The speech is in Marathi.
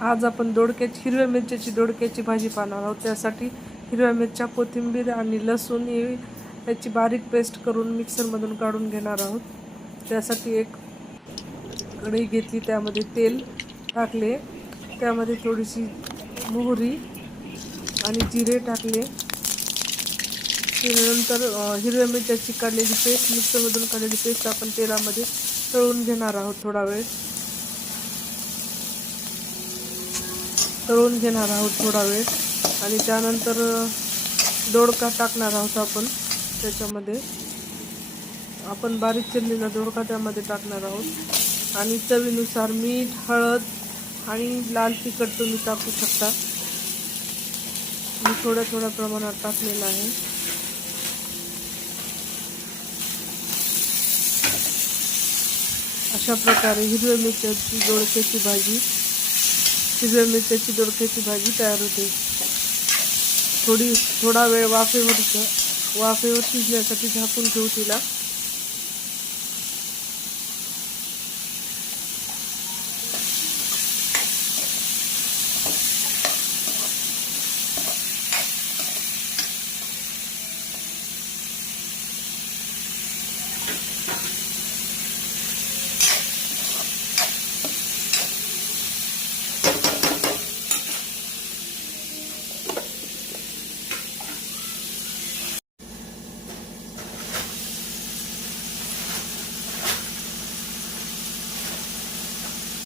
आज आपण हिरव्या मिरच्याची दोडक्याची भाजी पाहणार आहोत। त्यासाठी हिरव्या मिरच्या, कोथिंबीर आणि लसूण याची बारीक पेस्ट करून मिक्सरमधून काढून घेणार आहोत। त्यासाठी एक कढई घेतली, त्यामध्ये तेल टाकले, त्यामध्ये थोडीशी मोहरी आणि जिरे टाकले। त्यानंतर हिरव्या मिरच्याची काढलेली पेस्ट, मिक्सरमधून काढलेली पेस्ट आपण तेलामध्ये तळून घेणार आहोत। थोडा वेळ आणि त्यानंतर दोडका टाकणार आहोत आपण। त्याच्यामध्ये आपण बारीक चिरलेला दोडका त्यामध्ये टाकणार आहोत आणि चवीनुसार मीठ, हळद आणि लाल तिखट तुम्ही टाकू शकता। मी थोड्या प्रमाणात टाकलेलं आहे। अशा प्रकारे हिरव्या मिरच्याची दोडक्याची भाजी तयार होते। थोडा वेळ वाफेवर शिजण्यासाठी झाकून ठेवू तिला।